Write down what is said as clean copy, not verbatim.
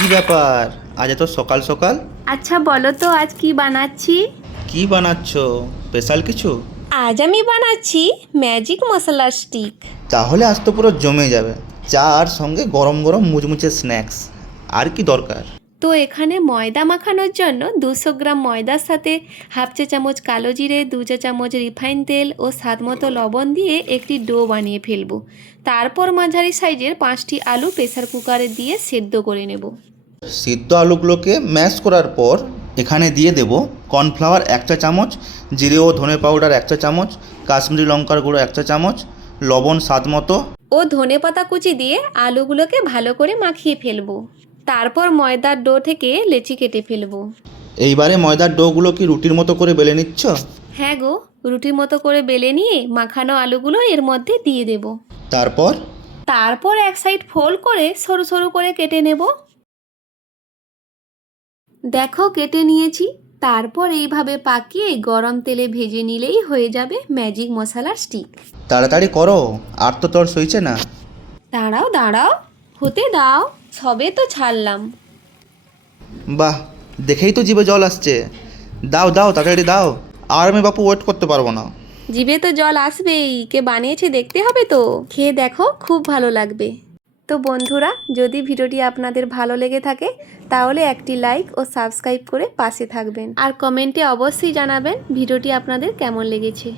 কি ব্যাপার, আজ এত সকাল সকাল? আচ্ছা বলো তো আজ কি বানাচ্ছি। কি বানাচ্ছ? স্পেশাল কিছু? আজ আমি বানাচ্ছি ম্যাজিক মশলা স্টিক। তাহলে আজ তো পুরো জমে যাবে। চা আর সঙ্গে গরম গরম মুচমুচে স্ন্যাক্স। আর কি দরকার? তো এখানে ময়দা মাখানোর জন্য 200 গ্রাম ময়দার সাথে হাফ চা চামচ কালো জিরে, 2 চা চামচ রিফাইন তেল ও স্বাদ মতো লবণ দিয়ে একটি ডো বানিয়ে ফেলবো। তারপর মাঝারি সাইজের 5টি আলু প্রেসার কুকারে দিয়ে সেদ্ধ করে নেব। সিদ্ধ আলুগুলোকে ম্যাশ করার পর এখানে দিয়ে দেব কর্নফ্লাওয়ার 1 চা চামচ, জিরে ও ধনে পাউডার 1 চা চামচ, কাশ্মীরি লঙ্কার গুঁড়ো 1 চা চামচ, লবণ স্বাদ মতো। ও ধনেপাতা কুচি দিয়ে আলুগুলোকে ভালো করে মাখিয়ে ফেলবো। তারপর ময়দার ডো থেকে লেচি কেটে ফেলবো। এইবারে ময়দার ডোগুলো কি রুটির মতো করে বেলে নিচ্ছ? হ্যাঁ গো, রুটির মতো করে বেলে নিয়ে মাখানো আলুগুলো এর মধ্যে দিয়ে দেব। তারপর তারপর এক সাইড ফোল্ড করে সরু সরু করে কেটে নেব। দেখো কেটে নিয়েছি। তারপর এইভাবে পাকিয়ে গরম তেলে ভেজে নিলেই হয়ে যাবে ম্যাজিক মশলার স্টিক। তাড়াতাড়ি করো, আর তো তোর সইছে না। দাঁড়াও দাঁড়াও, হতে দাও, সবে তো ছাড়লাম। বাহ, দেখেই তো জিভে জল আসছে। দাও দাও, তাড়াতাড়ি দাও। আর আমি বাপু ওয়েট করতে পারবো না। জিভে তো জল আসবেই, কে বানিয়েছে দেখতে হবে তো। খেয়ে দেখো, খুব ভালো লাগবে। তো বন্ধুরা, যদি ভিডিওটি আপনাদের ভালো লেগে থাকে তাহলে একটি লাইক ও সাবস্ক্রাইব করে পাশে থাকবেন, আর কমেন্টে অবশ্যই জানাবেন ভিডিওটি আপনাদের কেমন লেগেছে।